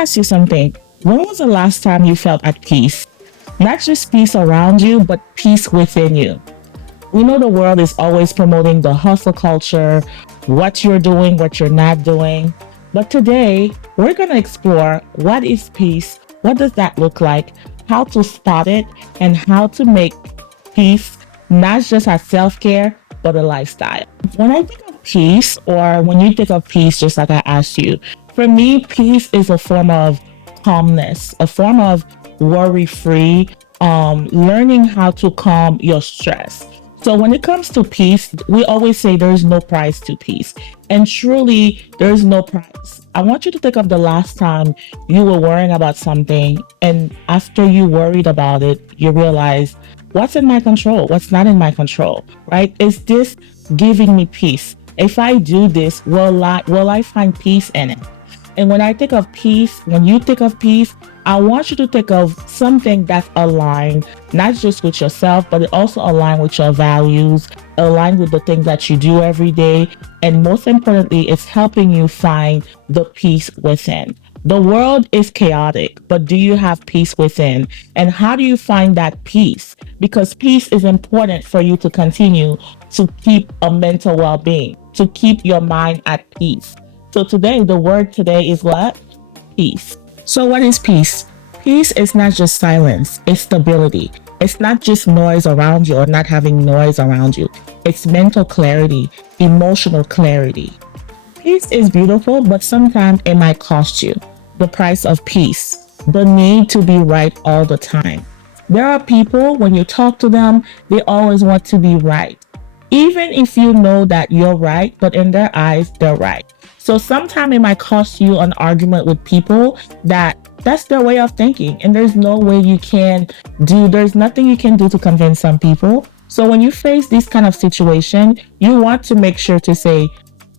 ask you something. When was the last time you felt at peace? Not just peace around you, but peace within you. We know the world is always promoting the hustle culture, what you're doing, what you're not doing. But today, we're going to explore what is peace, what does that look like, how to spot it, and how to make peace not just a self care, but a lifestyle. When I think of peace, or when you think of peace, just like I asked you, for me, peace is a form of calmness, a form of worry free, learning how to calm your stress. So when it comes to peace, we always say there's no price to peace. And truly, there's no price. I want you to think of the last time you were worrying about something, and after you worried about it, you realized what's in my control, what's not in my control, right? Is this giving me peace? If I do this, will I find peace in it? And when I think of peace, when you think of peace, I want you to think of something that's aligned, not just with yourself, but it also aligned with your values, aligned with the things that you do every day. And most importantly, it's helping you find the peace within. The world is chaotic, but do you have peace within? And how do you find that peace? Because peace is important for you to continue to keep a mental well-being, to keep your mind at peace. So today, the word today is what? Peace. So what is peace? Peace is not just silence, it's stability. It's not just noise around you or not having noise around you. It's mental clarity, emotional clarity. Peace is beautiful, but sometimes it might cost you. The price of peace, the need to be right all the time. There are people, when you talk to them, they always want to be right. Even if you know that you're right, but in their eyes, they're right. So sometimes it might cost you an argument with people that's their way of thinking. And there's nothing you can do to convince some people. So when you face this kind of situation, you want to make sure to say,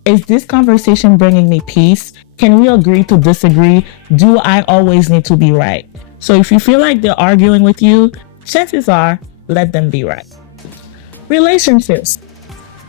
is this conversation bringing me peace? Can we agree to disagree? Do I always need to be right? So if you feel like they're arguing with you, chances are, let them be right. Relationships.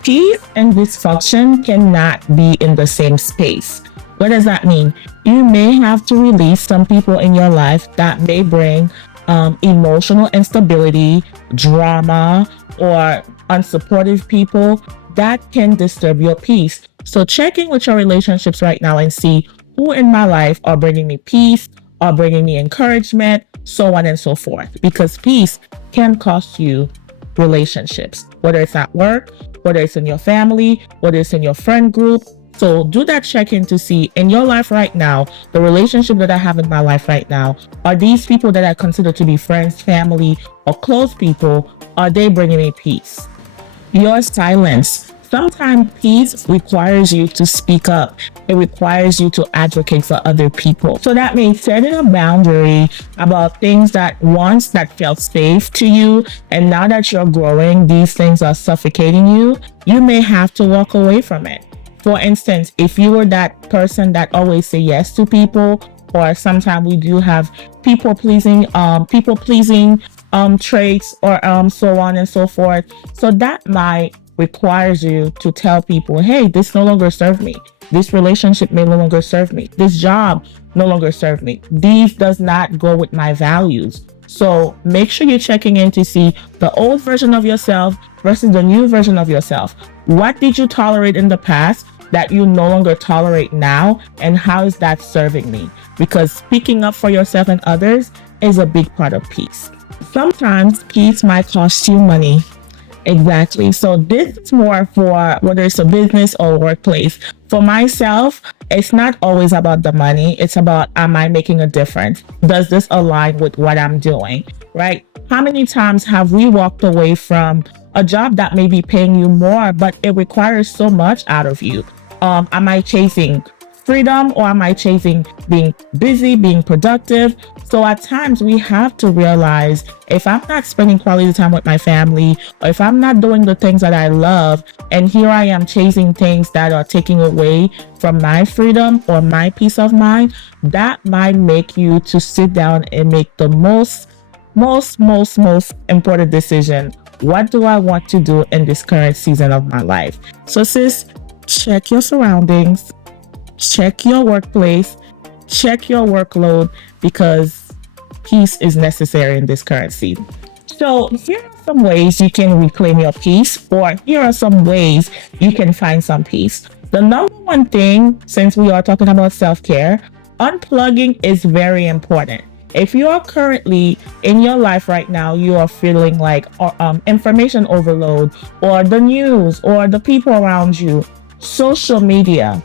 Peace and dysfunction cannot be in the same space. What does that mean? You may have to release some people in your life that may bring emotional instability, drama, or unsupportive people that can disturb your peace. So check in with your relationships right now and see who in my life are bringing me peace, are bringing me encouragement, so on and so forth. Because peace can cost you relationships, whether it's at work, whether it's in your family, whether it's in your friend group. So do that check-in to see in your life right now, the relationship that I have in my life right now, are these people that I consider to be friends, family, or close people, are they bringing me peace? Your silence. Sometimes peace requires you to speak up. It requires you to advocate for other people. So that means setting a boundary about things that once that felt safe to you, and now that you're growing, these things are suffocating you. You may have to walk away from it. For instance, if you were that person that always say yes to people, or sometimes we do have people pleasing traits, or so on and so forth. So that might requires you to tell people, hey, this no longer serves me. This relationship may no longer serve me. This job no longer serves me. These does not go with my values. So make sure you're checking in to see the old version of yourself versus the new version of yourself. What did you tolerate in the past that you no longer tolerate now? And how is that serving me? Because speaking up for yourself and others is a big part of peace. Sometimes peace might cost you money. Exactly. So this is more for whether it's a business or workplace. For myself, it's not always about the money. It's about, am I making a difference? Does this align with what I'm doing? Right? How many times have we walked away from a job that may be paying you more, but it requires so much out of you? Am I chasing freedom, or am I chasing being busy, being productive? So at times we have to realize, if I'm not spending quality time with my family, or if I'm not doing the things that I love, and here I am chasing things that are taking away from my freedom or my peace of mind, that might make you to sit down and make the most important decision. What do I want to do in this current season of my life? So sis, check your surroundings, check your workplace, Check your workload because peace is necessary in this current season. So, here are some ways you can reclaim your peace, or here are some ways you can find some peace. The number one thing, since we are talking about self care, unplugging is very important. If you are currently in your life right now, you are feeling like information overload, or the news, or the people around you, social media,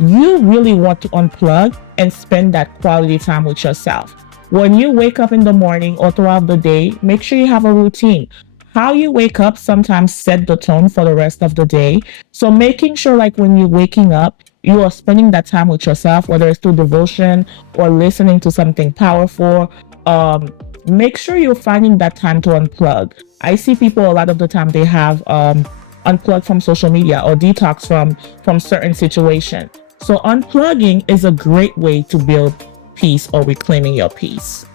you really want to unplug and spend that quality time with yourself. When you wake up in the morning or throughout the day, make sure you have a routine. How you wake up sometimes set the tone for the rest of the day. So making sure like when you're waking up, you are spending that time with yourself, whether it's through devotion or listening to something powerful. Make sure you're finding that time to unplug. I see people a lot of the time they have unplug from social media or detox from certain situation. So unplugging is a great way to build peace or reclaiming your peace.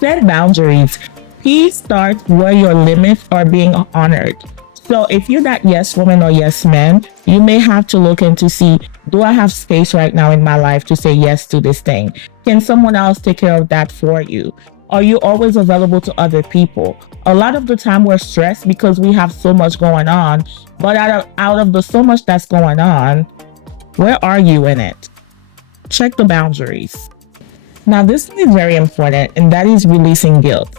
Set boundaries. Peace starts where your limits are being honored. So if you're that yes woman or yes man, you may have to look into see, do I have space right now in my life to say yes to this thing? Can someone else take care of that for you? Are you always available to other people? A lot of the time we're stressed because we have so much going on, but out of the so much that's going on, where are you in it? Check the boundaries. Now, this one is very important, and that is releasing guilt.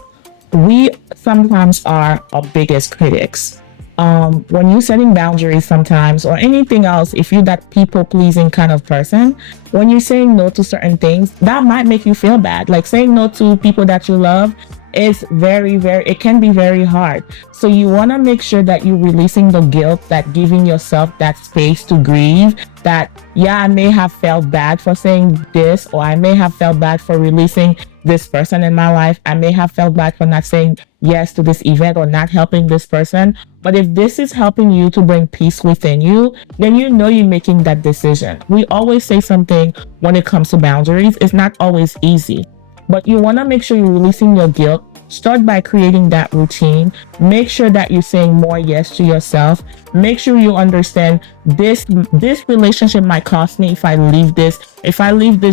We sometimes are our biggest critics. When you're setting boundaries sometimes or anything else, if you're that people pleasing kind of person, when you're saying no to certain things, that might make you feel bad. Like saying no to people that you love is it can be very hard. So you want to make sure that you're releasing the guilt, that giving yourself that space to grieve, that, yeah, I may have felt bad for saying this, or I may have felt bad for releasing this person in my life. I may have felt bad for not saying yes to this event or not helping this person. But if this is helping you to bring peace within you, then you know you're making that decision. We always say something when it comes to boundaries. It's not always easy, but you want to make sure you're releasing your guilt. Start by creating that routine. Make sure that you're saying more yes to yourself. Make sure you understand this relationship might cost me if I leave this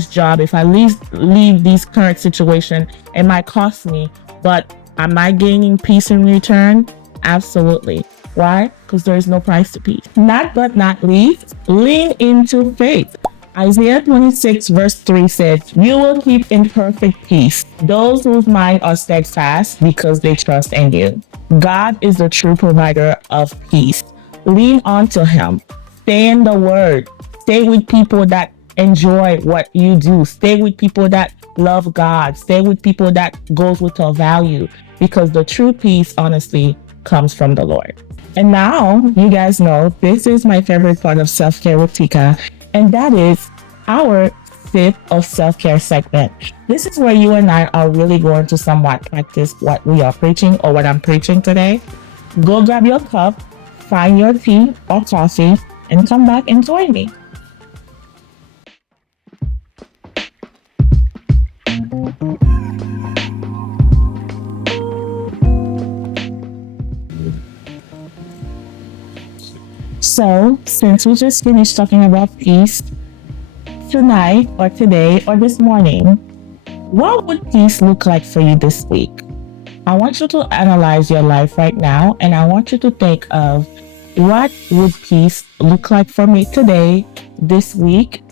job, if I leave this current situation, it might cost me. But am I gaining peace in return? Absolutely. Why? Because there is no price to peace. Not least, lean into faith. Isaiah 26 verse 3 says, "You will keep in perfect peace those whose mind are steadfast because they trust in you." God is the true provider of peace. Lean onto Him. Stay in the Word. Stay with people that enjoy what you do. Stay with people that love God. Stay with people that goes with your value, because the true peace, honestly, comes from the Lord. And now, you guys know, this is my favorite part of Self-Care with Tika, and that is our sip of self-care segment. This is where you and I are really going to somewhat practice what we are preaching or what I'm preaching today. Go grab your cup, find your tea or coffee, and come back and join me. So, since we just finished talking about peace, tonight or today or this morning, what would peace look like for you this week? I want you to analyze your life right now, and I want you to think of what would peace look like for me today, this week.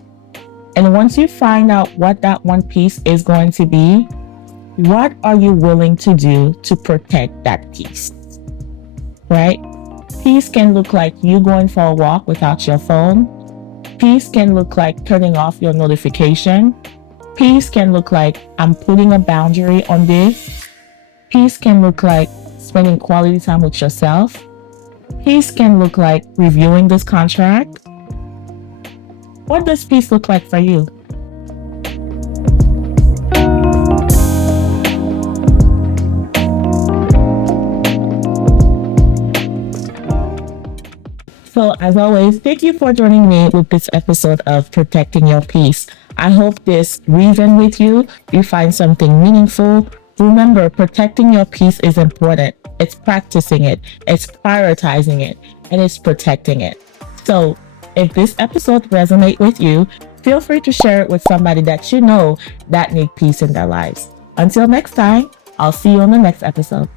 And once you find out what that one piece is going to be, what are you willing to do to protect that peace? Right? Peace can look like you going for a walk without your phone. Peace can look like turning off your notification. Peace can look like I'm putting a boundary on this. Peace can look like spending quality time with yourself. Peace can look like reviewing this contract. What does peace look like for you? So as always, thank you for joining me with this episode of Protecting Your Peace. I hope this reasoned with you. You find something meaningful. Remember, protecting your peace is important. It's practicing it, it's prioritizing it, and it's protecting it. So if this episode resonates with you, Feel free to share it with somebody that you know that need peace in their lives. Until next time, I'll see you on the next episode.